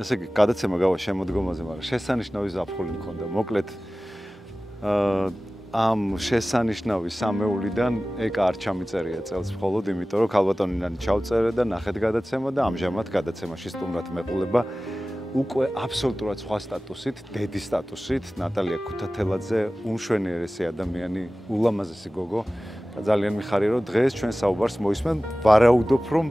ესე იგი, გადაცემა გავა შემოდგომაზე, მაგრამ შესანიშნავი ზაფხული მქონდა. მოკლედ ამ შესანიშნავი სამეულიდან ეკა არ ჩამიწერია წელს მხოლოდ, იმიტომ რომ ქალბატონიდან ჩავწერე და ნახეთ გადაცემა და ამჟამად გადაცემაში სტუმრად მეყოლება უკვე აბსოლუტურად სხვა სტატუსით, დედის სტატუსით, ნატალია ქუთათელაძე, უმშვენიერესი ადამიანი, ულამაზესი გოგო და ძალიან მიხარია რომ დღეს ჩვენ საუბარს მოისმენ. ვარაუდობ რომ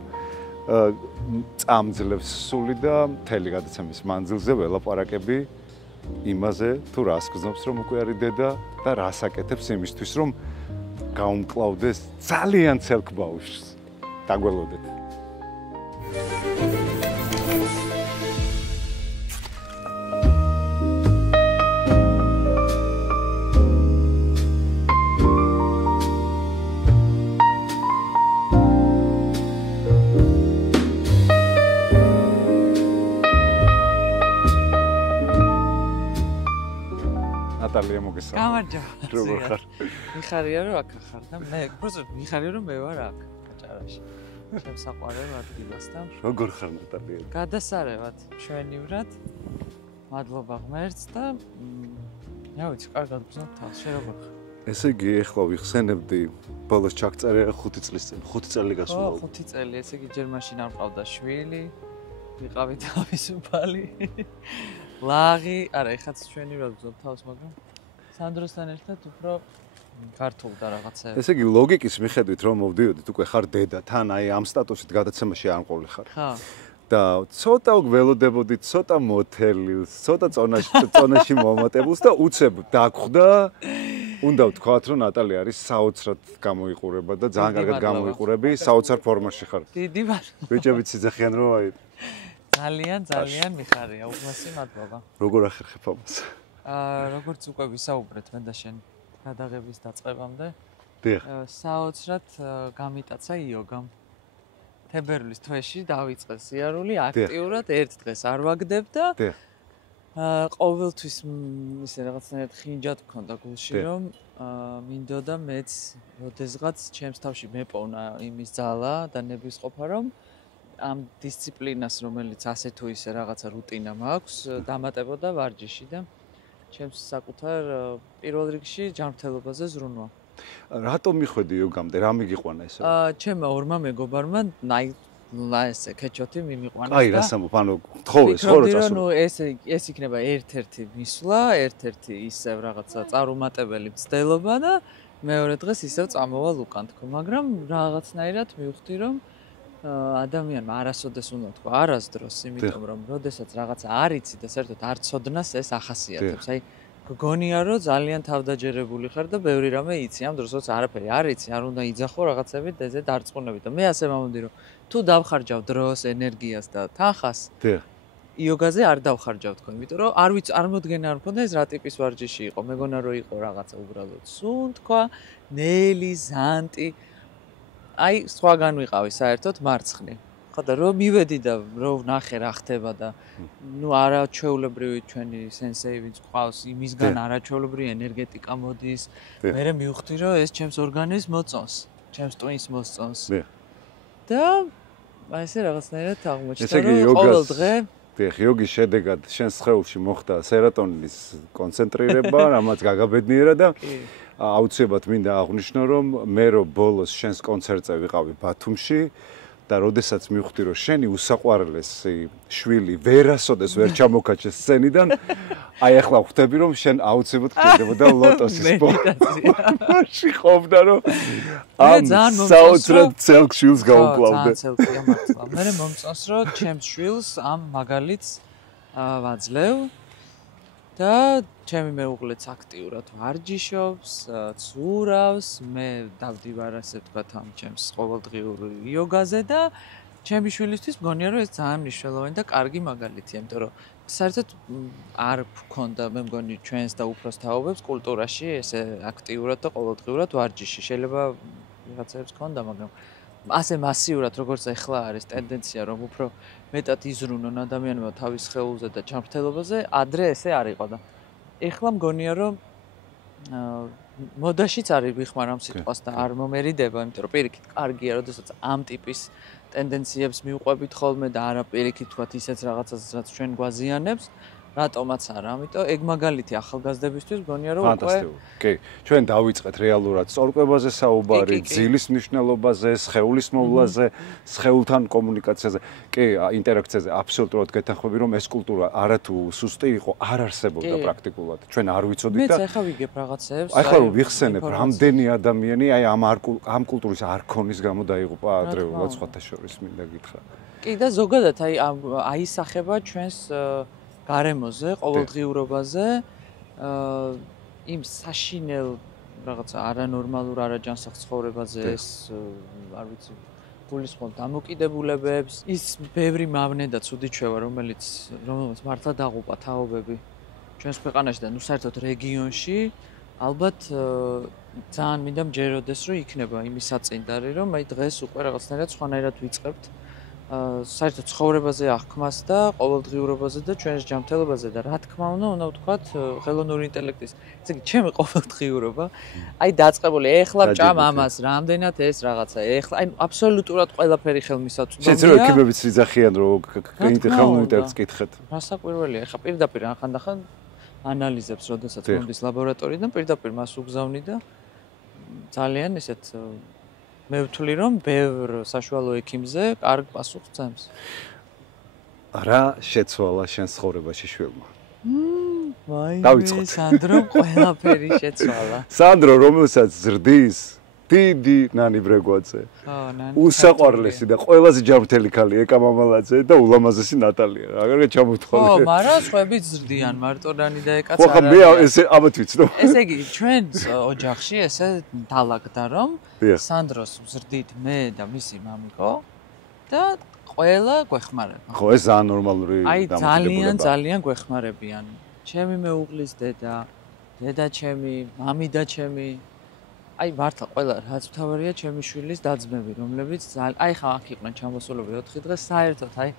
წამძლებს სული და მთელი გადაცემის მანძილზე ველაპარაკები იმაზე თუ რას გრძნობს რომ უკვე არის დედა და რას აკეთებს იმისთვის რომ გაუმკლავდეს ძალიან ცელკ ბავშვს. დაგველოდეთ. ნატალია მოგესალმებით. გამარჯობა. როგორ ხარ? მიხარია რომ აქ ხარ და მე პროცესს მიხარია რომ მე ვარ აქ აჭარაში. შემსაყვარებ ადგილასთან. როგორ ხარ ნატალია? გადასარევად ჩვენივრად. მადლობა ღმერთს და რა ვიცი, კარგად გზნობ თავს. შენ როგორ ხარ? ესე იგი, ეხლა ვიხსენებდი ბოლოს ჩაგწერე 5 წლის წინ, 5 წელი გასულა. 5 წელი, ესე იგი ჯერ მაშინ არ მყავდა შვილი. ვიყავი თავისუფალი. ლაღი, არა, ეხაც ჩვენივრად გზნობ თავს, მაგრამ სანდროსთან ერთად უფრო ქართულდა რაღაცა. ესე იგი, ლოგიკის მიხედვით რომ მოვდიოდით, უკვე ხარ დედა, თან აი ამ სტატუსით გადაცემაში არ მყოლი ხარ. ხა. და ცოტა გველოდებოდით, ცოტა მოთელილს, ცოტა წონაში მომატებულს და უცებ დაგხვდა. უნდა ვთქვათ, რომ ნატალია არის საოცრად გამოიყურება და ძალიან კარგად გამოიყურები, საოცარ ფორმაში ხარ. დიდი მადლობა. ბიჭებიც იძახიან რომ აი ძალიან მიხარია, უბრალოდ მადლობა. როგორ ახერხებ ამას? როგორც უკვე ვისაუბრეთ მე და შენ გადაღების დაწყებამდე. დიახ. საოცრად გამიტაცა იოგამ. თებერვლის თვეში დავიწყე სიარული აქტიურად ერთ დღეს არ ვაგდებ და დიახ. ყოველთვის ისე რაღაცნაირად ხინჯად მქონდა გულში რომ მინდოდა მეც როდესღაც ჩემს თავში მეპოვნა იმის ძალა და ნებისყოფა რომ ამ დისციპლინას რომელიც ასე თუ ისე რაღაცა რუტინა მაქვს დამატებოდა ვარჯიში და ჩემს საკუთარ პირველ რიგში ჯანმრთელობაზე ზრუნვა. რატომ მიხვედი იოგამდე? რა მიგიყვანა ესე? ჩემმა ორმა მეგობარმა ესე ქეჩოთი მიმიყვანეს და აი რა სამოფ, ანუ თხოვეს ხო რა წასული. ნუ ეს იქნება ერთ-ერთი მისვლა, ერთ-ერთი ისევ რაღაცა წარუმატებელი მცდელობა და მეორე დღეს ისევ წამოვალ უკან თქო, მაგრამ რაღაცნაირად მივხვდი რომ ადამიანმა არასოდეს უნდა თქვა არასდროს, იმიტომ რომ როდესაც რაღაცა არ იცი და საერთოდ არ ცოდნას ეს ახასიათებს. აი გგონია რომ ძალიან თავდაჯერებული ხარ და ბევრი რამე იცი, ამ დროს როცა არაფერი არ იცი, არ უნდა იძახო რაღაცები დეზე დარწმუნებით და მე ასე მომდი რომ თუ დავხარჯავ დროს, ენერგიას და თანხას, იოგაზე არ დავხარჯავ თქო, იმიტომ რომ არ მოდგენა არ მქონდა ეს რა ტიპის ვარჯიში იყო, მეგონა რომ იყო რაღაცა უბრალოდ სუნ თქვა, ნელი, ზანტი. აი სხვაგან ვიყავი საერთოდ მარცხნი. ხო და რომ მივედი და რომ ვნახე რა ხდება და ნუ არაჩვეულებრივი ჩვენი სენსეი ვინც ყავს, იმისგან არაჩვეულებრივი ენერგეტიკა მოდის. მე მივხვდი რომ ეს ჩემს ორგანიზმს მოწონს, ჩემს ტვინს მოსწონს. და აი ესე რაღაცნაირად აღმოჩნდა რომ ყოველ დღე დიახ, იოგის შედეგად შენ სხეულში მოხდა სეროტონინის კონცენტრირება, რამაც გაგაბედნიერა და აუცილებლად მინდა აღვნიშნო რომ მე რო ბოლოს შენს კონცერტზე ვიყავი ბათუმში და როდესაც მივხვდი რომ შენი უსაყვარლესი შვილი ვერასოდეს ვერ ჩამოკაჩეს სცენიდან, აი ახლა ხვდები რომ შენ აუცილებლად გჭირდებოდა ლოტოსის სპორტში ყოფნა რომ ამ საოცრად ცელკ შვილს გაუკლავდე. ძალიან ცელკია მართლა. მე მომწონს რომ ჩემს შვილს ამ მაგალითს ვაძლევ და ჩემი მეუღლეც აქტიურად ვარჯიშობს, ცურავს, მე დავდივარ ასე ვთქვათ ამ ჩემს ყოველდღიურ იოგაზე და ჩემი შვილისთვის მგონია რომ ეს ძალიან მნიშვნელოვანი და კარგი მაგალითია, იმიტომ რომ საერთოდ არ გქონდა მე მგონი ჩვენს და უფროს თაობებს კულტურაში ესე აქტიურად და ყოველდღიურად ვარჯიში. შეიძლება ვიღაცებს გქონდა, მაგრამ ასე მასიურად როგორც ახლა არის ტენდენცია რომ უფრო მეტად იზრუნონ ადამიანებმა თავის სხეულზე და ჯანმრთელობაზე, ადრე ესე არ იყო და ეხლა მგონია რომ მოდაშიც არის ვიხმარ ამ სიტყვას და არ მომერიდება, იმიტომ რომ პირიქით კარგია, როდესაც ამ ტიპის ტენდენციებს მიუყვებით ხოლმე და არა პირიქით თქვათ ისეთ რაღაცას, რაც ჩვენ გვაზიანებს. რატომაც არა, ამიტომ ეგ მაგალითი ახალგაზრდებისთვის გონია რომ უკვე ფანტასტიკური. კი, ჩვენ დავიწყეთ რეალურად სწორკვებაზე საუბარი, ძილის მნიშვნელობაზე, სხეულის მოვლაზე, სხეულთან კომუნიკაციაზე, კი, ინტერაქციაზე აბსოლუტურად გეთანხმები, რომ ეს კულტურა არათუ სუსტი იყო, არ არსებობდა პრაქტიკულად. ჩვენ არ ვიცოდით და მეც ახლა ვიგებ რაღაცებს. ახლა რომ ვიხსენებ, რამდენი ადამიანი აი ამ კულტურის არქონის გამო დაიღუპა ადრეულად სხვათა შორის მინდა გითხრა. კი და ზოგადად აი აისახება ჩვენს გარემოზე, ყოველდღიურობაზე, იმ საშინელ რაღაცა არანორმალურ, არაჯანსაღ ცხოვრებაზე ეს, არ ვიცი, გულისხმობ დამოკიდებულებებს, ის ბევრი მავნე და ცუდი ჩვევა, რომელიც მართლა დაღუპა თაობები ჩვენს ქვეყანაში და ნუ საერთოდ რეგიონში, ალბათ ძალიან მინდა მჯეროდეს, რომ იქნება იმის საწინდარი, რომ აი დღეს უკვე რაღაცნაირად სხვანაირად ვიწყებთ საერთოდ ცხოვრებაზე აღქმას და ყოველდღიურობაზე და ჩვენს ჯანმრთელობაზე და რა თქმა უნდა ვთქვათ ხელოვნური ინტელექტის ესე იგი ჩემი ყოველდღიურობა აი დაწყებული ეხლა ჭამ ამას რამდენად ეს რაღაცა ეხლა აი აბსოლუტურად ყველაფერი ხელმისაწვდომია შეიძლება ექიმებიც ვიძახიან რომ ხელოვნური ინტელექტს კითხეთ რასაკვირველია ეხლა პირდაპირ ახანდახან ანალიზებს როდესაც მომდის ლაბორატორიიდან პირდაპირ მას უგზავნი და ძალიან ესეთ მე ვთვლი რომ ბევრ საშუალო ექიმზე კარგ პასუხს ძემს. რა შეცვალა შენ ცხოვრებაში შვილმა? დავიწყოთ. სანდრო ყველაფერი შეცვალა. სანდრო რომელსაც ზრდის დიდი ნანი ბრეგვაძე. ხო, ნანი. უსაყვარლესი და ყველაზე ჯანმრთელი ქალი ეკა მამალაძე და ულამაზესი ნატალია. აგერ ჩამოთხოვე. ხო, მაგრამ სხვაებიც ზრდიან მარტო ნანი და ეკაც არა. ხო, მე ესე ამათ ვიცნო. ესე იგი ჩვენს ოჯახში ესე დალაგდა რომ სანდროს ვზრდით მე და მისი მამიკო და ყველა გვეხმარება. ხო, ეს ძალიან ნორმალური დამოკიდებულებაა. აი ძალიან გვეხმარებიან. ჩემი მეუღლის დედა, დედა ჩემი, მამი და ჩემი. აი მართლა ყველა რაც მთავარია ჩემი შვილის დაძმები, რომლებიც აი ხა აქ იყვნენ ჩამოსულები 4 დღე საერთოდ აი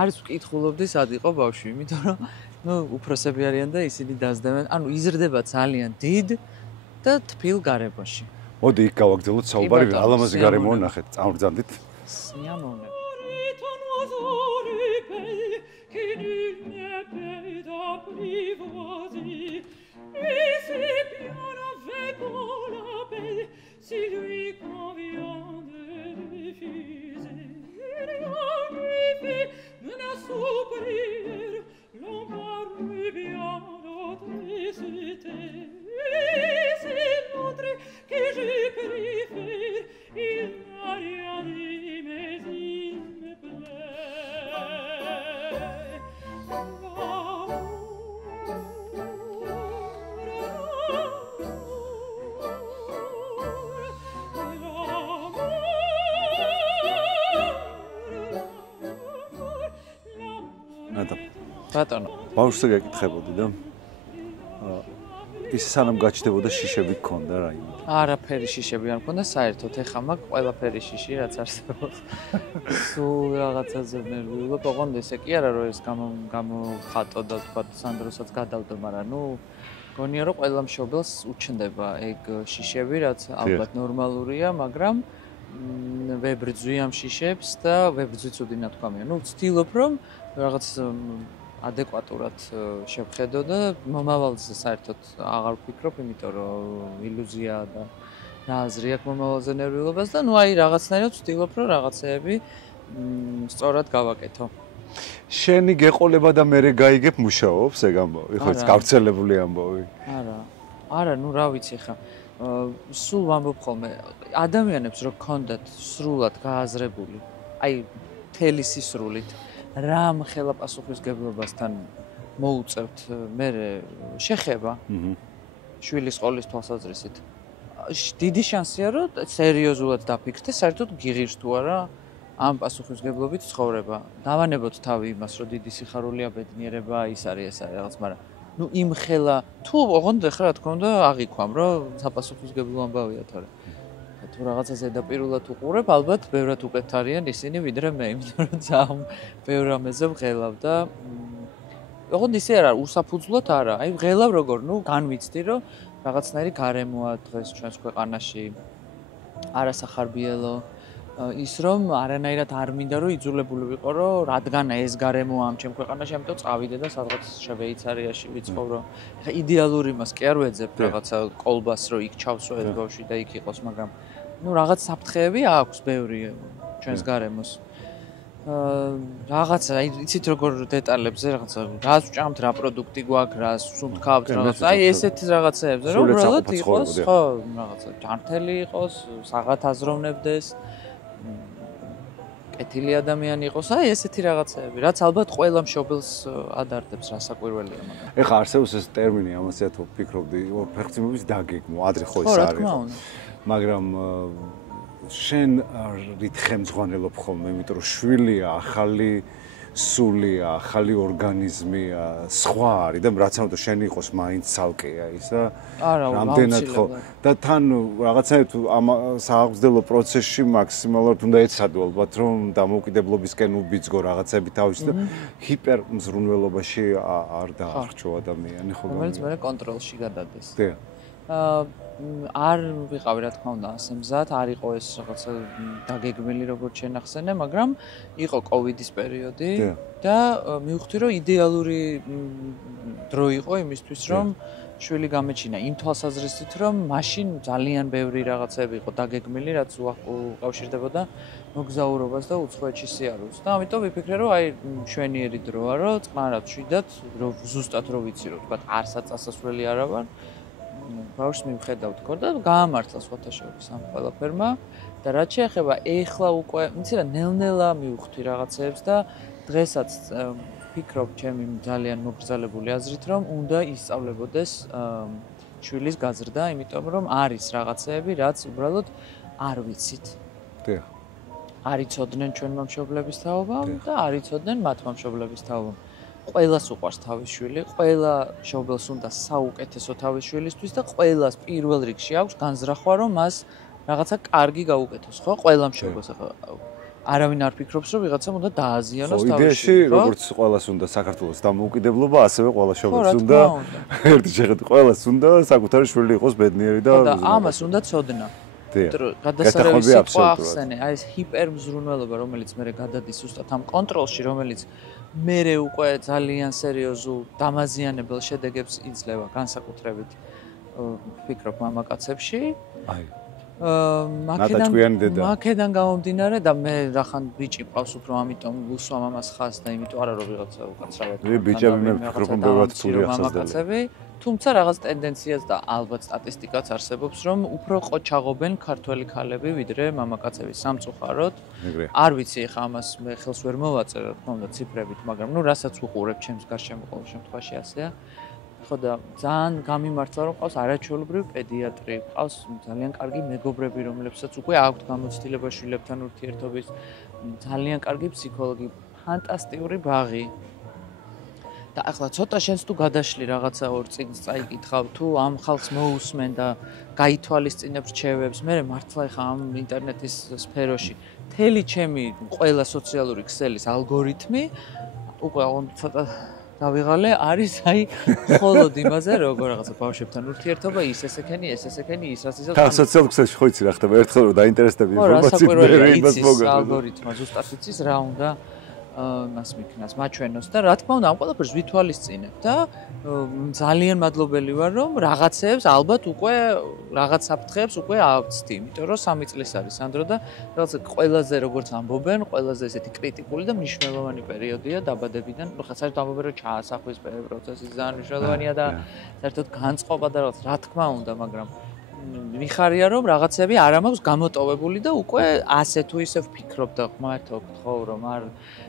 არც ვკითხულობდი სად იყო ბავშვი, იმიტომ რომ ნუ უფროსები არიან და ისინი დაძდებენ, ანუ იზრდება ძალიან დიდ და თბილ გარემოში. მოდი იქ გავაგრძელოთ საუბარი, ალამაზი გარემო ნახეთ, წამბრძანდით. სიამოვნებით. Si lui convient de refuser, rien à souffrir, l'on parle bien d'autricité. C'est l'autre que je préfère, il n'a rien dit, mais il me plaît. ბატონო ბავშვზე გეკითხებოდი და ის სანამ გაჩნდებოდა შიშები გქონდა რაიმე არაფერი შიშები არ მქონდა საერთოდ ეხა მაგ ყველაფერი შიში რაც არსებობს სულ რაღაცაზე ნერვიულობ ოღონდ ესე კი არა რომ ეს გამოვხატო და თქვა სანდროსაც გადავდო მაგრამ ნუ გონია რომ ყველა მშობელს უჩნდება ეგ შიშები რაც ალბათ ნორმალურია მაგრამ ვებრძვი ამ შიშებს და ვებრძვი ცუდი ნათქვამია ნუ ვცდილობ რომ რაღაც ადეკვატურად შევხედო და მომავალზე საერთოდ აღარ ვფიქრობ, იმიტომ რომ ილუზია და რა აზრი აქვს მომავალზე ნერვიულობას და ნუ აი რაღაცნაირად ვცდილობ რომ რაღაცეები სწორად გავაკეთო. შენი გეყოლება და მე გაიგებ მუშაობს ეგ ამბავი, ხო ეს გავრცელებული ამბავი. არა, ნუ რა ვიცი ხა. სულ ვამბობ ხოლმე ადამიანებს რო გქონდათ სრულად გააზრებული, აი მთელი სისრულით რამ ხელა პასუხისგებლობასთან მოუწევთ მე შეხება შვილის სკოლის თვალსაზრისით. დიდი შანსია რომ სერიოზულად დაფიქრდე, საერთოდ გიღირს თუ არა ამ პასუხისგებლობით ცხოვრება. დავანებოთ თავი იმას, რომ დიდი სიხარულია, ბედნიერება ის არის რაღაც, მაგრამ ნუ იმ ხელა თუ ოღონდ ახლა რა თქმა უნდა აღიქვამ, რომ საპასუხისგებლო ამბავია თორე. თუ რაღაცა ზედაპირულად უყურებ, ალბათ ბევრად უკეთ არიან ისინი ვიდრე მე, იმიტომ რომ ძალიან ბევრ რამეზე ვღელავ და ოღონდ ისე არა, უსაფუძვლოდ არა. აი ვღელავ როგორ, ნუ განვიცდი რომ რაღაცნაირი გარემოა დღეს ჩვენს ქვეყანაში არასახარბიელო ის რომ არანაირად არ მინდა რომ იძულებული ვიყო რომ რადგან ეს გარემოა ამ ჩემ ქვეყანაში ამიტომ წავიდე და სადღაც შვეიცარიაში ვიცხოვრო. ეხა იდეალური მას კი არ ვეძებ რაღაცა კოლბას რომ იქ ჩავსვე ეს ბავშვი და იქ იყოს, მაგრამ ну რაღაც საფრთხეები აქვს ბევრი ჩვენს გარემოს. რაღაცა იცით როგორ დეტალებზე რაღაცა რას ვჭამთ, რა პროდუქტი გვაქვს, რას ვსუნთქავთ რაღაცა. აი ესეთი რაღაცეებზე რომ უბრალოდ იყოს, ხო, რაღაცა ჯანმრთელი იყოს, საღათ აზროვნებდეს. კეთილი ადამიანი იყოს, აი ესეთი რაღაცეები, რაც ალბათ ყველა მშობელს ადარდებს, რასაკვირველია, მაგრამ. ეხლა არსებობს ეს ტერმინი, ამაზე თუ ფიქრობდი, ფეხმძიმების დაგეგმვა, ადრე ხო ეს არის. მაგრამ შენ რით ხემძღვანელობ ხოლმე, იმიტომ რომ შვილია, ახალი სულია, ახალი ორგანიზმია, სხვა არის და რაც ამიტომ შენ იყოს მაინც ცალკეა ის და რამდენად ხო და თან რაღაცაებრივ ამ სააღმძდელო პროცესში მაქსიმალურად უნდა ეცადო ალბათ რომ დამოუკიდებლობისკენ უბიძგო რაღაცები თავის და ჰიპერმზრუნველობაში არ დაარჩო ადამიანი ხო რომელიც მე კონტროლში გადადის. დიახ. არ ვიყავი რა თქმა უნდა ასე მზად, არ იყო ეს რაღაცა დაგეგმილი როგორც შენ ახსენე, მაგრამ იყო კოვიდის პერიოდი და მივხვდი რომ იდეალური დრო იყო იმისთვის რომ შვილი გამეჩინა იმ თვალსაზრისით რომ მაშინ ძალიან ბევრი რაღაცები იყო დაგეგმილი, რაც უკავშირდებოდა მოგზაურობას და უცხოეთში სიარულს და ამიტომ ვიფიქრე რომ აი მშვენიერი დროა რომ წყნარად შვიდათ რომ ზუსტად რო ვიცი რომ თქვა არსად წასასვლელი არა ვარ ბავშვს მივხედავ თქო და გაამართლა სხვათა შორის ამ ყველაფერმა და რაც შეეხება ეხლა უკვე იცი რა ნელ-ნელა მივხვდი რაღაცეებს და დღესაც ვფიქრობ ჩემი ძალიან მოგრძალებული აზრით რომ უნდა ისწავლებოდეს შვილის გაზრდა, იმიტომ რომ არის რაღაცეები, რაც უბრალოდ არ ვიცით. დიახ. არ იცოდნენ ჩვენმა მშობლების თაობამ და არ იცოდნენ მათმა მშობლების თაობამ. ყველას უყვარს თავის შვილი, ყველა მშობელს უნდა საუკეთესო თავის შვილისთვის და ყველას პირველ რიგში აქვს განზრახვა, რომ მას რაღაცა კარგი გაუკეთოს, ხო? ყველა მშობელს ახლა არავინ არ ფიქრობს, რომ ვიღაცამ უნდა დააზიანოს თავის შვილს. იდეაში, როგორც ყველას უნდა საქართველოს დამოუკიდებლობა, ასევე ყველა მშობელს უნდა ერთი შეხედვით, ყველას უნდა საკუთარი შვილი იყოს ბედნიერი და ამას უნდა ცოდნა. გადასარევი სიტყვა ახსენე, აი ეს ჰიპერმზრუნველობა, რომელიც მე გადადის ზუსტად ამ კონტროლში, რომელიც მერე უკვე ძალიან სერიოზულ დამაზიანებელ შედეგებს იძლევა განსაკუთრებით ვფიქრობ მამაკაცებში. აი. მაკედან გამომდინარე და მე რახან ბიჭი ყავს უფრო ამიტომ უსვა მამას ხას და იმიტომ არა რომ ვიღაცა უკაცრავად. ბიჭები მე ვფიქრობ რომ ბევრად ცუდია მამაკაცები, თუმცა რაღაც ტენდენციაც და ალბათ სტატისტიკაც არსებობს რომ უფრო ყოჩაღობენ ქართველი ქალები ვიდრე მამაკაცები სამწუხაროდ. არ ვიცი ხა ამას მე ხელს ვერ მოვაწერ რა თქმა უნდა ციფრებით, მაგრამ ნუ რასაც ვუყურებ ჩემს გარშემო ყოველ შემთხვევაში ასეა. ხო და ძალიან გამიმართლა რომ ყავს არაჩვეულებრივი პედიატრი, ყავს ძალიან კარგი მეგობრები, რომლებსაც უკვე აქვთ გამოცდილება შვილებთან ურთიერთობის, ძალიან კარგი ფსიქოლოგი, ფანტასტიკური ბაღი. და ახლა ცოტა შენს თუ გადაშლი რაღაცა ორ წიგნს წაიკითხავ, თუ ამ ხალხს მოусმენ და გაითვალისწინებ რჩევებს, მე მართლა ხა ამ ინტერნეტის სფეროში მთელი ჩემი ყველა სოციალური ქსელის ალგორითმი უკვე ცოტა დავიღალე არის აი მხოლოდ იმაზე როგორ რაღაცა ბავშვებთან ურთიერთობა ის ესექენი ის რაც ისე თან სოციალურ ქსელში ხო იცი რა ხდება ერთხელ რომ დაინტერესდები ინფორმაციით მე იმას მოგა ალგორითმა ზუსტად იცის რა უნდა მას მიქნას მაჩვენოს და რა თქმა უნდა ამ ყველაფერს ვითვალისწინებ და ძალიან მადლობელი ვარ რომ რაღაცეებს ალბათ უკვე რაღაც საფრთხეებს უკვე ავწდი იმიტომ რომ 3 წლის არის სანდრო და რაღაცა ყველაზე როგორც ამბობენ ყველაზე ესეთი კრიტიკული და მნიშვნელოვანი პერიოდია დაბადებიდან ხა საერთოდ ამბობენ რომ ჩაასახვის პროცესი ძალიან მნიშვნელოვანია და საერთოდ განწყობა და რაღაც რა თქმა უნდა მაგრამ მიხარია რომ რაღაცები არ ამაქვს გამოტოვებული და უკვე ასე თუ ისე ვფიქრობ და ღმერთო გთხოვ რომ არ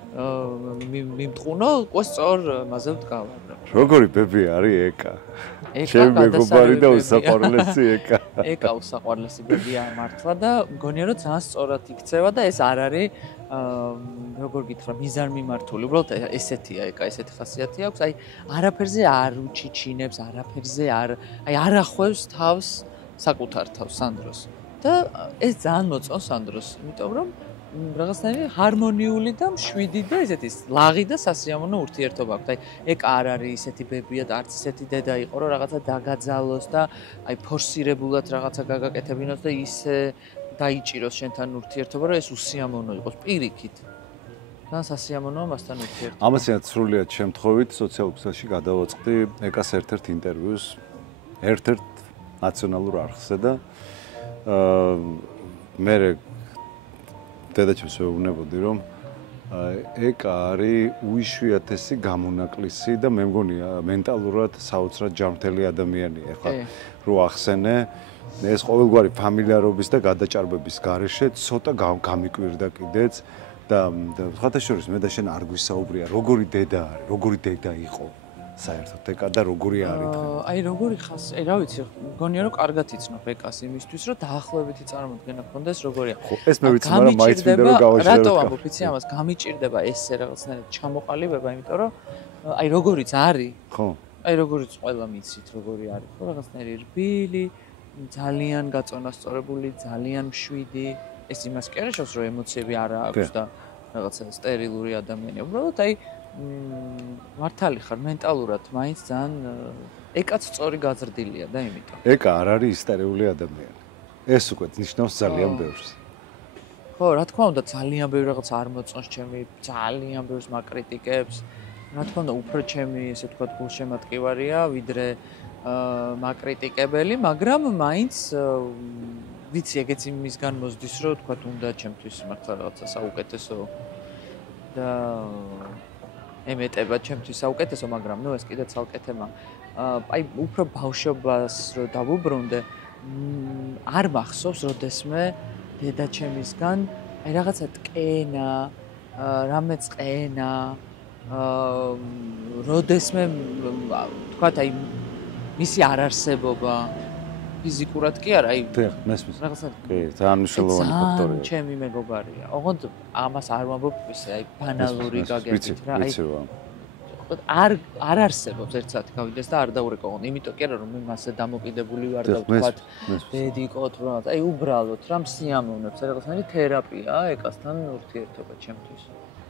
მიმტყუნო უკვე სწორ მასზე ვდგავარ. როგორი ბები არის ეკა? ჩემი მეგობარი და უსაყვარლესი ეკა. ეკა უსაყვარლესი ბებია მართლა და მგონია რომ ძალიან სწორად იქცევა და ეს არ არის როგორ გითხრა მიზანმიმართული. უბრალოდ ესეთია ეკა, ესეთი ხასიათი აქვს. აი არაფერზე არ უჩიჩინებს, არაფერზე არ არ ახვევს თავს საკუთარ თავს სანდროს. და ეს ძალიან მოწონს სანდროს, იმიტომ რომ რაღაცნაირი ჰარმონიული და მშვიდი და ესეთი ლაღი და სასიამოვნო ურთიერთობა აქვს. აი, ეგ არ არის ისეთი ბებია და არც ისეთი დედა იყო, რომ რაღაცა დაგაძალოს და აი ფორსირებულად რაღაცა გაგაკეთებინოს და ისე დაიჭიროს შენთან ურთიერთობა, რომ ეს უსიამოვნო იყოს პირიქით. და სასიამოვნოა მასთან ურთიერთობა. ამასაც სრულიად შემთხვევით სოციალურ ქსელში გადავაწყდი ეკას ერთ-ერთ ინტერვიუს ერთ-ერთ ნაციონალურ არხზე და მე დედაჩემს ვეუბნებოდი, რომ ეკა არის უიშვიათესი გამონაკლისი და მე მგონია მენტალურად საოცრად ჯანმრთელი ადამიანია. ეხლა რო ახსენე, ეს ყოველგვარი ფამილიარობის და გადაჭარბების გარეშე ცოტა გამიკვირდა კიდეც და ხათაშორის მე და შენ არ გვისაუბრია, როგორი დედა არის, როგორი დედა იყო საერთოდ ეკა და როგორი არის. აი როგორი ხას, რა ვიცი, მგონია რომ კარგად იცნობ ეკას იმისთვის, რომ დაახლოებითი წარმოდგენა გქონდეს როგორია. ხო, ეს მე ვიცი, მაგრამ მაინც მინდა რომ გავაჟღერო. რატო ამბობ იცი ამას, გამიჭირდება ესე რაღაცნაირად ჩამოყალიბება, იმიტომ რომ აი როგორიც არის. ხო. აი როგორიც ყველა მიცით, როგორი არის, ხო, რაღაცნაირი რბილი, ძალიან გაწონასწორებული, ძალიან მშვიდი. ეს იმას კი არ შეავს, რომ ემოციები არ აქვს და რაღაცა სტერილური ადამიანია. უბრალოდ აი მართალი ხარ მენტალურად მაინც ძალიან ეკაც სწორი გაზრდილია და იმიტომ. ეკა არ არის ისტერიული ადამიანი. ეს უკვე ნიშნავს ძალიან ბევრს. ხო, რა თქმა უნდა, ძალიან ბევრი რაღაც არ მოწონს ჩემი, ძალიან ბევრს მაკრიტიკებს. რა თქმა უნდა, უფრო ჩემი, ესე ვთქვათ, გულშემატკივარია, ვიდრე მაკრიტიკებელი, მაგრამ მაინც ვიცი, ეგეც იმისგან მოზდის, რომ ვთქვათ, უნდა ჩემთვის მართლა რაღაცა საუკეთესო და ემეტება ჩემთვის საუკეთესო, მაგრამ ნუ ეს კიდე ცალკე თემა. აი, უფრო ბავშვობას რო დავუბრუნდე, არ მახსოვს, როდესმე დედაჩემისგან აი რაღაცა ტკენა, რამე წყენა, როდესმე ვთქვათ, აი მისი არარსებობა ფიზიკურად კი არა, აი მესმის. რაღაცა კი, ძალიან მნიშვნელოვანი ფაქტორია. ჩემი მეგობარია. ოღონდ ამას არ ვამბობ ისე აი ბანალური გაგებით რა, აი არ არსებობს ერთ საათი გავიდეს და არ დაურეკო. იმიტომ კი არა რომ მე მასე დამოკიდებული ვარ და ვთქვათ დედიკოთ რა, აი უბრალოდ რა მსიამოვნებს, რაღაცნაირი თერაპიაა ეკასთან ურთიერთობა ჩემთვის.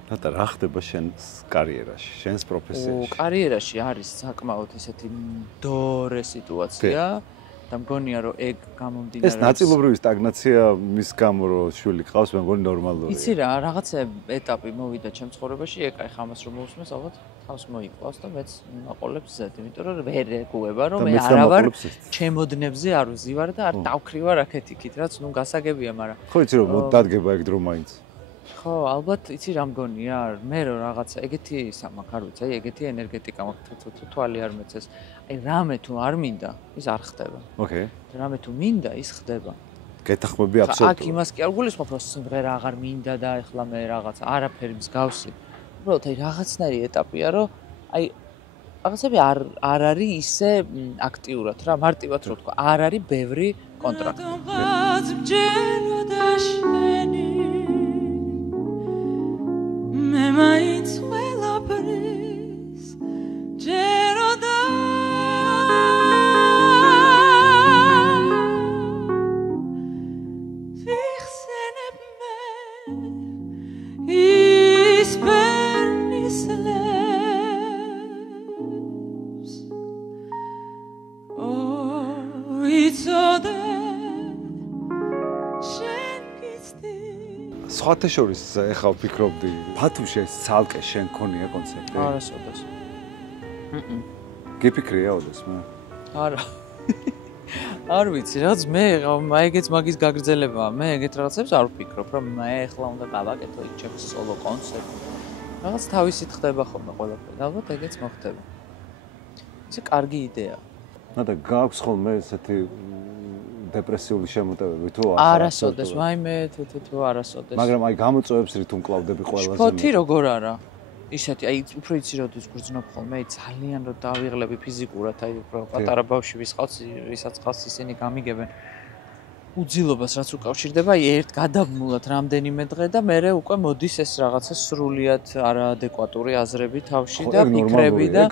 რატო რა ხდება შენს კარიერაში, შენს პროფესიაში? კარიერაში არის საკმაოდ ისეთი მდორე სიტუაცია. და მგონია რომ ეგ გამომდინარეობს. ეს ნაწილობრივი სტაგნაცია მის გამო რომ შვილი ყავს, მე მგონი ნორმალურია. იცი რა, რაღაცა ეტაპი მოვიდა ჩემ ცხოვრებაში, ეკა ეხა ამას რომ მოვსმეს, ალბათ თავს მოიკლავს და მეც მაყოლებს ზედ, იმიტომ რომ ვერ ეგუება, რომ მე არავარ ჩემოდნებზე არ ვზივარ და არ დავქრივარ აქეთ-იქით, რაც ნუ გასაგებია, მაგრამ ხო იცი რომ დადგება ეგ დრო მაინც. ხო, ალბათ იცი რა მგონია, მე რომ რაღაცა ეგეთი სამაქ არ ვიცი, აი ეგეთი ენერგეტიკა მაქვს, თვალი არ მეცეს. აი რამე თუ არ მინდა, ის არ ხდება. ოკეი. რამე თუ მინდა, ის ხდება. გეთახმები აბსოლუტურად. აქ იმას კი არ გულისხმობ, რომ სიმღერა აღარ მინდა და ეხლა მე რაღაცა არაფერი მსგავსი. უბრალოდ აი რაღაცნაირი ეტაპია, რომ აი რაღაცები არ არის ისე აქტიურად რა, მარტივად რო თქვა, არ არის ბევრი კონტრაქტი. მე მაინც ყველაფრის ჯეროდა ვიხსენებ მე ის პერნის ლებს ო იცოდე სხვათა შორის ეხლა ვფიქრობდი, ბათუმში ეს ცალკე შენ ქონია კონცერტი? არასოდეს. გიფიქრია ოდესმე? არა. არ ვიცი, რაღაც მე ეგეც მაგის გაგრძელებაა. მე ეგეთ რაღაცებს არ ვფიქრობ, რომ მე ეხლა უნდა გავაკეთო იქ ჩემს სოლო კონცერტი. რაღაც თავისით ხდება ხოლმე ყველაფერი. ალბათ ეგეც მოხდება. ისე კარგი იდეაა. და გაქვს ხოლმე ესეთი დეპრესიული შემოტევები თუ არასოდეს, ვაიმე, თუ არასოდეს. მაგრამ აი გამოწვევებს რით უმკლავდები ყველაზე. შფოთი როგორ არა? ისეთი, აი უფრო იცი როდის გრძნობ ხოლმე, აი ძალიან რომ დავიღლები ფიზიკურად, აი უფრო პატარა ბავშვი ვისაც ხავს ისინი გამიგებენ. უძილობას რაც უკავშირდება, აი ერთ გადაბმულად რამდენიმე დღე და მერე უკვე მოდის ეს რაღაცა სრულიად არაადეკვატური აზრები თავში და ფიქრები და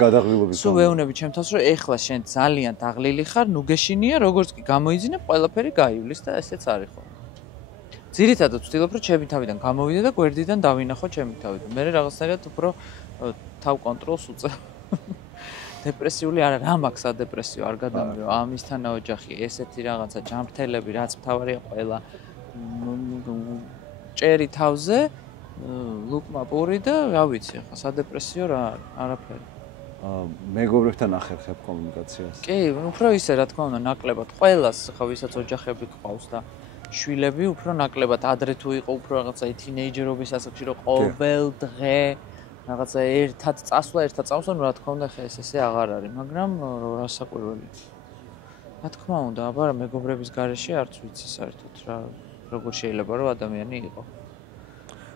სულ ვეუბნები ჩემ თავს რომ ეხლა შენ ძალიან დაღლილი ხარ, ნუ გეშინია, როგორც კი გამოიძინებ, ყველაფერი გაივლის და ესეც არის ხოლმე. ძირითადად ვცდილობ, რომ ჩემი თავიდან გამოვიდე და გვერდიდან დავინახო ჩემი თავი. მე რაღაცნაირად უფრო თავ კონტროლს უწევ. დეპრესიული არა, რა მაქვს ადეპრესიო არ გადამიო. ამისთანა ოჯახი, ესეთი რაღაცა ჯანმრთელები, რაც მთავარია ყველა. ჭერი თავზე, ლუკმა პური და რა ვიცი, ხა სადეპრესიო რა არაფერი. მეგობრებთან ახერხებ კომუნიკაციას. კი, უფრო ისე რა თქმა უნდა, ნაკლებად ყველას, ხა ვისაც ოჯახები გყავს და შვილები უფრო ნაკლებად ადრე თუ იყო უფრო რაღაცა თინეიჯერობის ასაკში რომ ყოველ დღე რაღაცა ერთად წასვლა, ერთად წავსვა, რა თქმა უნდა, ხა ესე აღარ არის, მაგრამ რასაკვირველია. რა თქმა უნდა, აბა მეგობრების გარეშე არც ვიცი საერთოდ რა როგორ შეიძლება რომ ადამიანი იყო.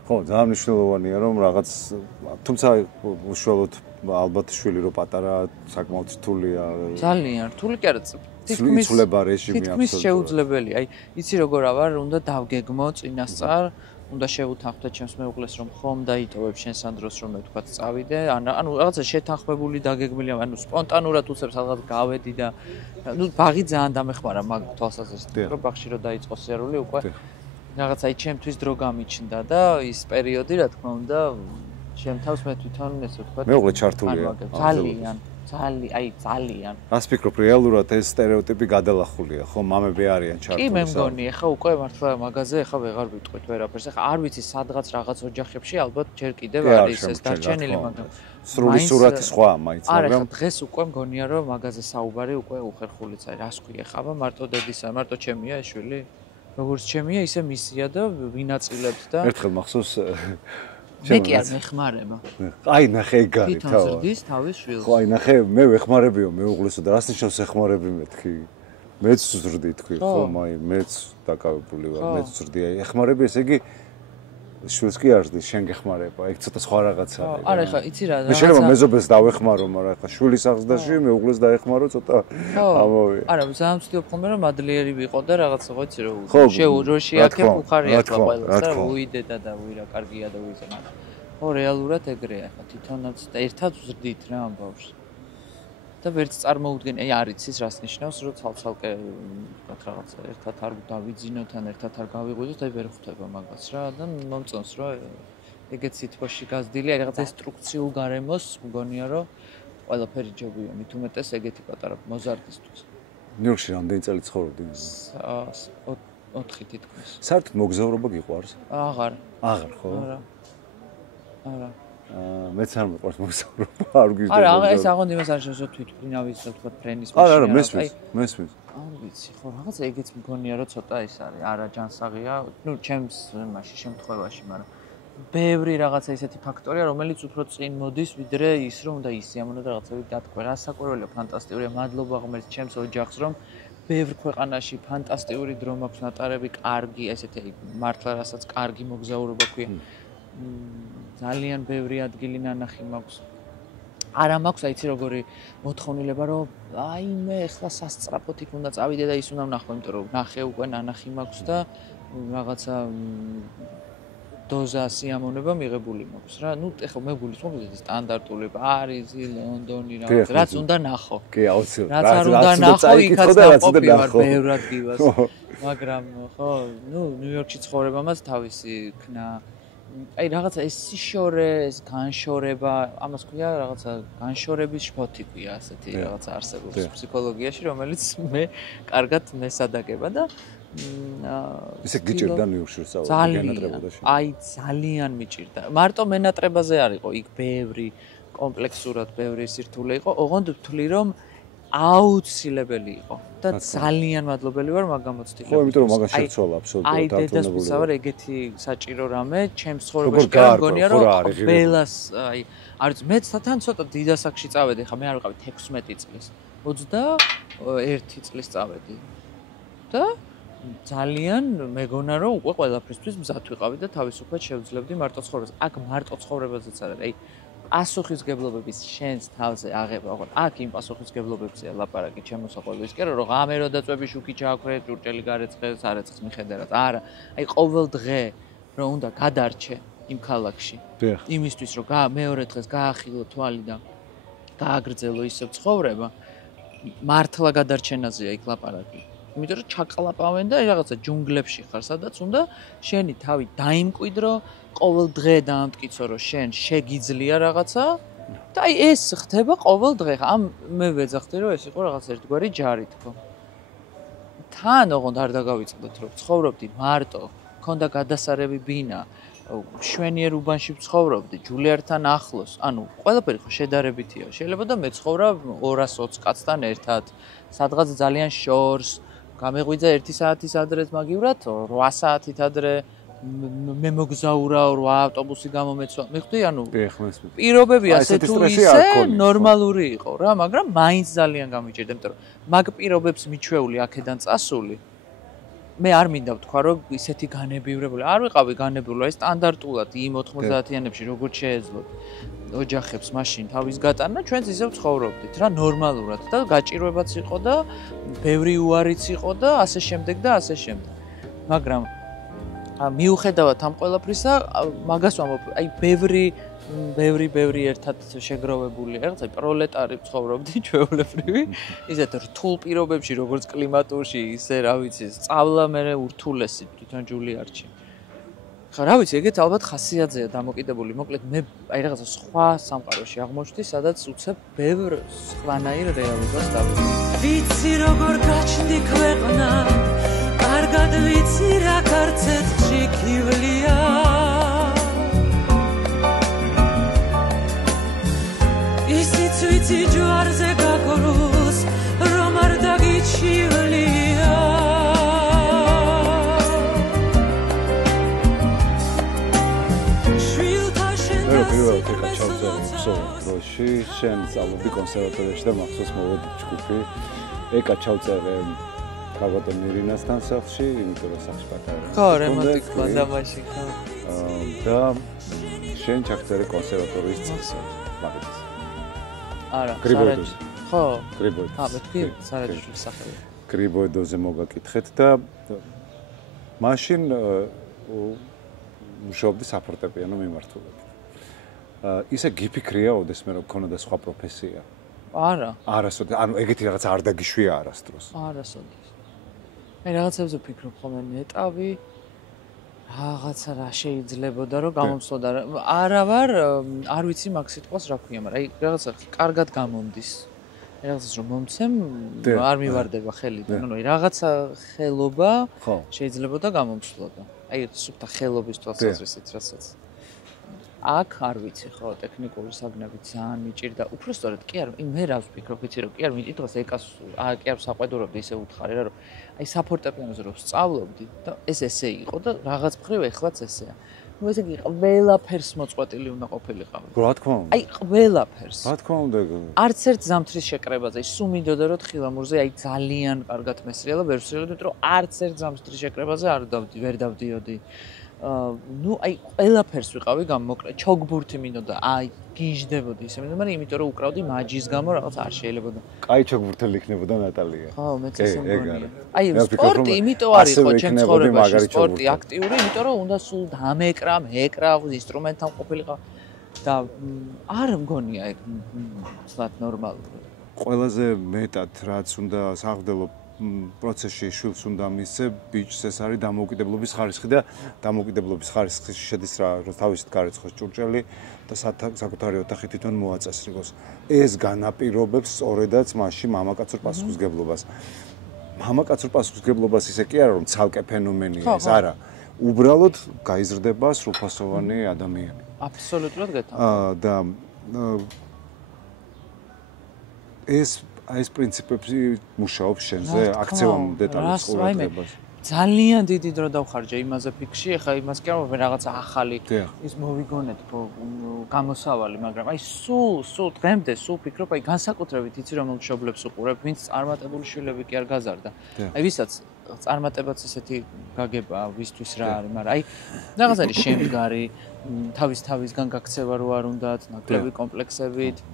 ხო, ძალიან მნიშვნელოვანია რომ რაღაც თუმცა უშუალოდ ალბათ შვილი რო პატარა საკმაოდ რთულია. ძალიან რთული კი არა, იცვლება რეჟიმი აბსოლუტურად. თითქმის შეუძლებელი. აი, იცი როგორ ავარ, უნდა დავგეგმო წინასწარ, უნდა შევუთანხმდე ჩემს მეუღლეს რომ ხომ დაიტოვებ შენ სანდროს რომ მე თქვა წავიდე, ანუ რაღაცა შეთანხმებული დაგეგმილი, ანუ სპონტანურად უცებ სადღაც გავედი და ბაღი ძალიან დამეხმარა მაგ თვალსაზრისით, რომ ბაღში რო დაიწყო სიარული უკვე რაღაცა აი ჩემთვის დრო გამიჩნდა და ის პერიოდი რა თქმა უნდა შემთავს მე თვითონ ესე ვთქვა მეუღლე ჩართულია ძალიან რას ფიქრობ რეალურად ეს სტერეოტიპი გადალახულია ხო მამები არიან ჩართული კი მე მგონი ეხა უკვე მართლა მაგაზე ეხა ვეღარ ვიტყვით ვერაფერს ეხა არ ვიცი სადღაც რაღაც ოჯახებში ალბათ ჯერ კიდევ არის ეს დარჩენილი მაგრამ სრული სურათი სხვაა მაინც მაგრამ დღეს უკვე მგონია რომ მაგაზე საუბარი უკვე უხერხულიც არის რას ქვია ეხა მარტო დედისა მარტო ჩემია ეს შვილი როგორც ჩემია ისე მისია და ვინაწილებთ და ერთხელ მახსოვს მე კი არ მეხმარება. აი ნახე ეგ არის თვითონ ზრდის თავის შვილს. ხო აი ნახე მე ვეხმარებიო მეუღლესო და რას ნიშნავს ეხმარები მეთქი? მეც ზრდი თქვი ხო მაი მეც დაკავებული ვარ მეც ზრდი აი ეხმარები ესე იგი შვილს კი არ ზრდის შენ გეხმარება ეგ ცოტა სხვა რაღაცა არის. არა ხა იცი რა მე შეიძლება მეზობელს დავეხმარო მაგრამ ხა შვილის აღზრდაში მეუღლეს დაეხმარო ცოტა ამოვი. არა ძალიან ვცდილობ ხოლმე რომ ადლიერი ვიყო და რაღაც ხო იცი რომ შეაქებ უხარია ყველას და უიდედა და უირა კარგია და უიზა მაგრამ ხო რეალურად ეგრეა ხა თვითონაც და ერთად ვზრდით რა ამ ბავშვს. და ვერც წარმოუდგენ, აი არ იცის რას ნიშნავს, რომ ცალ-ცალკე ვთქვათ რაღაცა ერთად არ დავიძინოთ ან ერთად არ გავიღვიძოთ, აი ვერ ხვდება მაგას რა და მომწონს რომ ეგეც სიტყვაში გაზრდილი, აი რაღაც ინსტრუქციულ გარემოს მგონია რომ ყველაფერი ჯობია, მით უმეტეს ეგეთი პატარა მოზარდისთვის. ნიუ-იორკში რამდენი წელი ცხოვრობდი? 4 თითქმის. საერთოდ მოგზაურობა გიყვარს? აღარ. აღარ ხო? არა. მეც არ მეყვარს მოგზაურობა, არ გიჟდა. არა, ეს აღონ იმას არ შევსო თვითფრინავის და თქვა ფრენის მაშინ. არა, მესმის. არ ვიცი, ხო, რაღაც ეგეც მგონია რომ ცოტა ის არის, არა ჯანსაღია, ნუ ჩემს იმაში შემთხვევაში, მაგრამ ბევრი რაღაცა ისეთი ფაქტორია, რომელიც უფრო წინ მოდის, ვიდრე ის რომ უნდა ისიამოვნო და რაღაცები დათქვა. რასაკვირველია, ფანტასტიკურია, მადლობა ღმერთს ჩემს ოჯახს, რომ ბევრ ქვეყანაში ფანტასტიკური დრო მაქვს ნატარები, კარგი, ესეთი მართლა რასაც კარგი მოგზაურობა ქვია. ძალიან ბევრი ადგილი ნანახი მაქვს. არა მაქვს, აიცი როგორი მოთხოვნილება, რომ აი მე ახლა სასწრაფოდ იქ უნდა წავიდე და ის უნდა ვნახო, იმიტომ რომ ნახე უკვე ნანახი მაქვს და რაღაცა დოზა სიამოვნება მიღებული მაქვს რა. ნუ ეხლა მე გულისხმობ სტანდარტული პარიზი, ლონდონი რაღაც, რაც უნდა ნახო. კი, აუცილებლად. რაც არ უნდა ნახო, იქაც დაყოფი ვარ ბევრ ადგილას. მაგრამ ხო, ნუ ნიუ-იორკში ცხოვრებამაც თავისი ქნა აი რაღაცა ეს სიშორე, ეს განშორება, ამას ქვია რაღაცა განშორების შფოთი ქვია ასეთი რაღაცა არსებობს ფსიქოლოგიაში, რომელიც მე კარგად მესადაგება და ისე გიჭირდა ნიუ-იორკში სწავლა განატრებოდაში. აი ძალიან მიჭირდა. მარტო მენატრებაზე არ იყო, იქ ბევრი კომპლექსურად ბევრი სირთულე იყო. ოღონდ ვთვლი რომ აუცილებელი იყო და ძალიან მადლობელი ვარ მაგ გამოცდილებას. ხო, იმიტომ რომ მაგას შეცვალა აბსოლუტურად აი დედას ვარ ეგეთი საჭირო რამე ჩემს ცხოვრებაში გამგონია რომ ყველას აი არის მეც თან ცოტა დიდასაკში წავედი ხა მე არ ვიყავი 16 წლის 21 წლის წავედი და ძალიან მეგონა რომ უკვე ყველაფრისთვის მზად ვიყავი და თავისუფლად შევძლებდი მარტო ცხოვრებას. აქ მარტო ცხოვრებაზეც არ არის. აი პასუხისგებლობების შენს თავზე აღება, ოღონდ აქ იმ პასუხისგებლობებზეა ლაპარაკი ჩემოსაყოლის კი რომ ღამე რო დაწვევი შუქი ჩააქრე, ჭურჭელი გარეცხეს, არეცხს მიხედერად. არა, აი ყოველ დღე რომ უნდა გადარჩე იმ ქალაქში. იმისთვის რომ მეორე დღეს გაახილო თვალი და გააგრძელო ისევ ცხოვრება, მართლა გადარჩენაზეა იქ ლაპარაკი. იმიტომ რომ ჩაყლაპავენ და რაღაცა ჯუნგლებში ხარ, სადაც უნდა შენი თავი დაიმკვიდრო, ყოველ დღე დაამტკიცო, რომ შენ შეგიძლია რაღაცა და აი ეს ხდება ყოველ დღე. ამ მე ვეძახდი, რომ ეს იყო რაღაც ერთგვარი ჯარი თქო. თან ოღონდ არ დაგავიწყდეთ, რომ ცხოვრობდი მარტო, მქონდა გადასარევი ბინა, შვენიერ უბანში ვცხოვრობდი, ჯულიართან ახლოს. ანუ ყველაფერი ხო შედარებითია. შეიძლება და მეცხოვრა 220 კაცთან ერთად, სადღაც ძალიან შორს, გამეღვიძა 1 საათის ადრე მაგივრად, 8 საათით ადრე მე მოგზაურა 8 ავტობუსი გამომეცვა. მიხვდი, ანუ პირობები ასე თუ ისე ნორმალური იყო რა, მაგრამ მაინც ძალიან გამიჭირდა, იმიტომ რომ მაგ პირობებს მიჩვეული აქედან წასული მე არ მინდა ვთქვა, რომ ისეთი განებივრებული. არ ვიყავი განებივრებული, აი სტანდარტულად იმ 90-იანებში როგორც შეეძლოთ ოჯახებს მაშინ თავის გატანა, ჩვენც ისევ ცხოვრობდით რა, ნორმალურად და გაჭირვებაც იყო და ბევრი უარიც იყო და ასე შემდეგ და ასე შემდეგ. მაგრამ მიუხედავად ამ ყველაფრისა, მაგას ვამბობ, აი ბევრი ერთად შეგროვებული, რაღაცა პროლეტარი ცხოვრობდი ჩვეულებრივი, ისეთ რთულ პირობებში, როგორც კლიმატურში, ისე რა ვიცი, სწავლა მე ურთულესი თვითონ ჯულიარდში. ხა რა ვიცი, ეგეთ ალბათ ხასიათზეა დამოკიდებული. მოკლედ მე აი რაღაცა სხვა სამყაროში აღმოჩნდი, სადაც უცებ ბევრ სხვანაირ რეალობას დავიწყე. ვიცი როგორ გაჩნდი ქვეყნა, კარგად ვიცი რა კარცეთ ჩიქივლია. ისიც ვიცი ჯვარზე გაგრუს, რომ არ დაგიჩივლია. პირველად ჩავწერე დროში, შენ სწავლობდი კონსერვატორიაში და მახსოვს მოვედი ჯგუფი. ეკა ჩავწერე ქალბატონ მირინასთან სახლში, იმიტომ რომ სახლში პატარა. ხო, რემონტიკა და მაშინ ხო. და შენ ჩაგწერე კონსერვატორიის წელს. მაგის. არა, გრიბოედოზე. ხო. გრიბოედოზე. მეთქი სარაჯიშვილის სახელი. გრიბოედოზე მოგაკითხეთ და მაშინ მუშაობდი საფორტეპიანო მიმართულებით. ისე გიფიქრია ოდესმე რომ გქონოდა სხვა პროფესია? არა. არასოდეს, ანუ ეგეთი რაღაც არ დაგიშვია არასდროს. არასოდეს. აი რაღაცებზე ვფიქრობ ხოლმე ნეტავი რაღაცა რა შეიძლებოდა რომ გამომცლოდა. არა ვარ, არ ვიცი მაგ სიტყვას რა ქვია, მაგრამ აი რაღაცა კარგად გამომდის. რაღაცას რომ მომცემ, არ მივარდება ხელიდან. ანუ რაღაცა ხელობა შეიძლებოდა გამომცლოდა. აი სუფთა ხელობის თვალსაზრისით, რასაც აქ არ ვიცი ხო, ტექნიკური საგნები ძალიან მიჭირდა. უფრო სწორედ კი არ, მე რა ვფიქრობ, ვიცი რომ კი არ მიტყავს ეკას, კი არ საყვედურობდი ისე უთხარი რა, რომ აი საფორტეპიანოზე რომ სწავლობდი და ეს ესე იყო და რაღაც მხრივ ეხლაც ესეა. ну ესე იგი ყველაფერს მოწყვეტილი უნდა ყოფილიყავი. რა თქმა უნდა. აი ყველაფერს. რა თქმა უნდა. არც ერთ ზამთრის შეკრებაზე, სულ მინდოდა რომ თხილამურზე აი ძალიან კარგად მესრიალა, ვერ ვსრიალა, იმიტომ რომ არც ერთ ზამთრის შეკრებაზე ვერ დავდიოდი. ну აი ყველაფერს ვიყავი გამოკლე ჩოგბურთი მინდოდა აი გიჟდებოდი ისე მინდოდა მაგრამ იმიტომ რომ უკრავდი მაჯის გამო რაღაც არ შეიძლებოდა კაი ჩოგბურთელი იქნებოდა ნატალია ხო მეც ესე მგონია აი სპორტი იმიტომ არ იყო ჩემ ცხოვრებაში სპორტი აქტიური იმიტომ რომ უნდა სულ დამეკრა მეკრა ინსტრუმენტთან ყოფილიყო და არ მგონია ეგ სულად ნორმალური ყველაზე მეტად რაც უნდა საღვთელო პროცესში შვილს უნდა მისცე ბიჭს ეს არის დამოუკიდებლობის ხარისხი და დამოუკიდებლობის ხარისხში შედის რა თავისით გარიცხოს ჭურჭელი და საკუთარი ოთახი თვითონ მოაწესრიგოს ეს განაპირობებს სწორედაც მასში მამაკაცურ პასუხისგებლობას მამაკაცურ პასუხისგებლობას ისე კი არა რომ ცალკე ფენომენია ეს არა უბრალოდ გაიზრდება სრულფასოვანი ადამიანი აბსოლუტურად გეთა და ეს ეს პრინციპები მუშაობს შენზე აქცევამ დეტალებს ყურადღებას ძალიან დიდი დრო დავხარჯე იმაზე ფიქში ეხლა იმას კი არა რაღაცა ახალი ის მოვიგონეთ გამოსავალი მაგრამ აი სულ დღემდე სულ ფიქრობ აი განსაკუთრებით იცი რომ მშობლებს უყურებ ვინც წარმატებული შვილები კი არ გაზარდა აი ვისაც წარმატებაც ესეთი გაგება ვისთვის რა არის მაგრამ აი რაღაც არის შემდგარი თავისგან გაქცევა რო არ უნდათ ნაკლები კომპლექსებით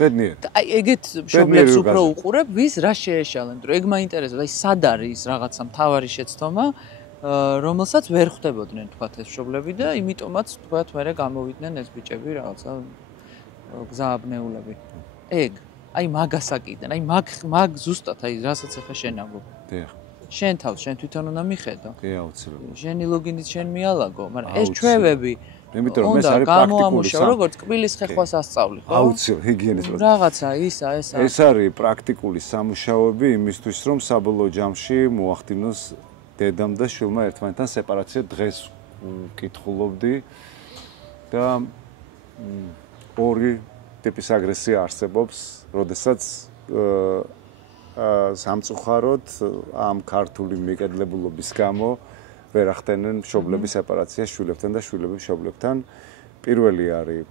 ბედნიერ. აი ეგეთ მშობლებს უფრო უყურებ, ვის რა შეეშალენ, რომ ეგ მაინტერესებს, აი სად არის რაღაცა მთავარი შეცდომა, რომელსაც ვერ ხვდებოდნენ თქვათ ეს მშობლები და იმიტომაც თქვათ მერე გამოვიდნენ ეს ბიჭები რაღაცა გზააბნეულები. ეგ, აი მაგასაკიდან, აი მაგ ზუსტად, აი რასაც ახლა შენ ამბობ. დიახ. შენ თავს შენ თვითონ უნდა მიხედო. კი, აუცილებლად. შენი ლოგინით შენ მიალაგო, მაგრამ ეს ჩვევები იმიტომ რომ ეს არის პრაქტიკული როგორც კბილის ხეხვას ასწავლი, ხო? აუცილებლად ჰიგიენის პროცესი. რაღაცა ისა, ესა. ეს არის პრაქტიკული სამუშაოები იმისთვის, რომ საბოლოო ჯამში მოახდინოს დედამ და შვილმა ერთმანეთთან სეპარაცია. დღეს ვკითხულობდი და ორი ტიპის აგრესია არსებობს, როდესაც სამწუხაროდ ამ ქართული მიკედლებულობის გამო ვერ ახდენენ მშობლების სეპარაციას შვილებთან და შვილები მშობლებთან. პირველი არის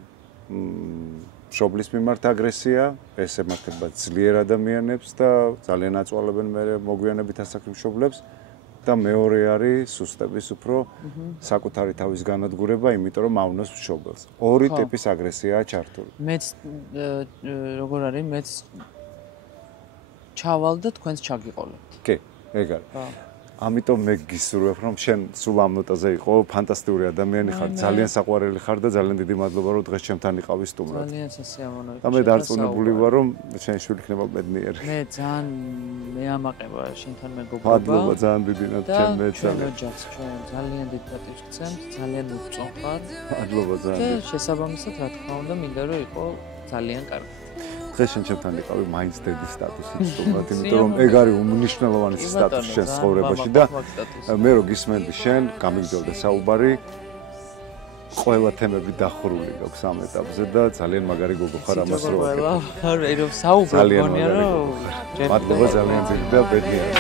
მშობლის მიმართ აგრესია, ეს ემართება ძლიერ ადამიანებს და ძალიან აწვალებენ მე მოგვიანებით ასაკი მშობლებს და მეორე არის სუსტების უფრო საკუთარი თავის განადგურება, იმიტომ რომ ავნოს მშობელს. ორი ტიპის აგრესიაა ჩართული. მეც როგორ არის, მეც ჩავალ და თქვენს ჩაგიყოლებთ. კი, ეგ არის. ამიტომ მე გისურვებ, რომ შენ სულ ამ ნოტაზე იყო ფანტასტიკური ადამიანი ხარ, ძალიან საყვარელი ხარ და ძალიან დიდი მადლობა, რომ დღეს ჩემთან იყავი სტუმრად. ძალიან სასიამოვნო იყო. და მე დარწმუნებული ვარ, რომ შენი შვილი იქნება ბედნიერი. მე ძალიან მეამაყება შენთან მეგობრობა. მადლობა ძალიან დიდი ჩემ მე ძალიან. ჩვენ ძალიან დიდ პატივს გცემთ, ძალიან უწონ ხარ. მადლობა ძალიან. და შესაბამისად, რა თქმა უნდა, მინდა რომ იყო ძალიან კარგი. დღეს შენ ჩემთან იყავი მაინც დედის სტატუსით სტუმრად, იმიტომ რომ ეგ არის უმნიშვნელოვანი სტატუსი შენ ცხოვრებაში და მე რო გისმენდი შენ, გამიგდელდა საუბარი, ყველა თემები დახურული გაქვს ამ ეტაპზე და ძალიან მაგარი გოგო ხარ ამას რო ვაკეთებ. აი რომ საუბრობ გონია რომ მადლობა ძალიან ძილი და ბედნიერი.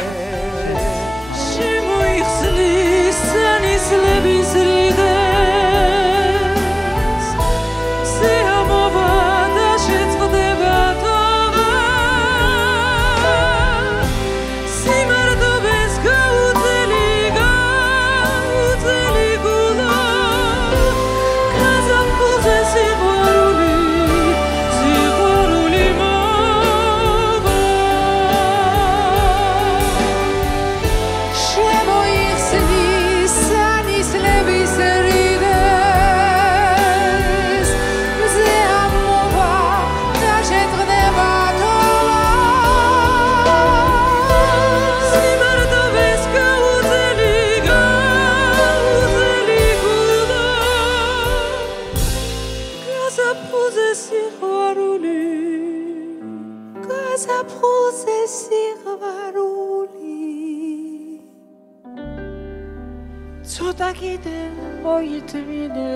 შემოიხსნის სცენის ლების რიგებს სიამოვა და შეწყდება სიმართლეს გაუძელი გულა გაზაფხულზე სიყვარული მოვა შემოიხსნის სცენის ლების რიგებს მზე ამოვა და შეწყდება სიმართლეს გაუძელი გულა გაზაფხულზე სიყვარული ცოტა კიდევ მოითმინე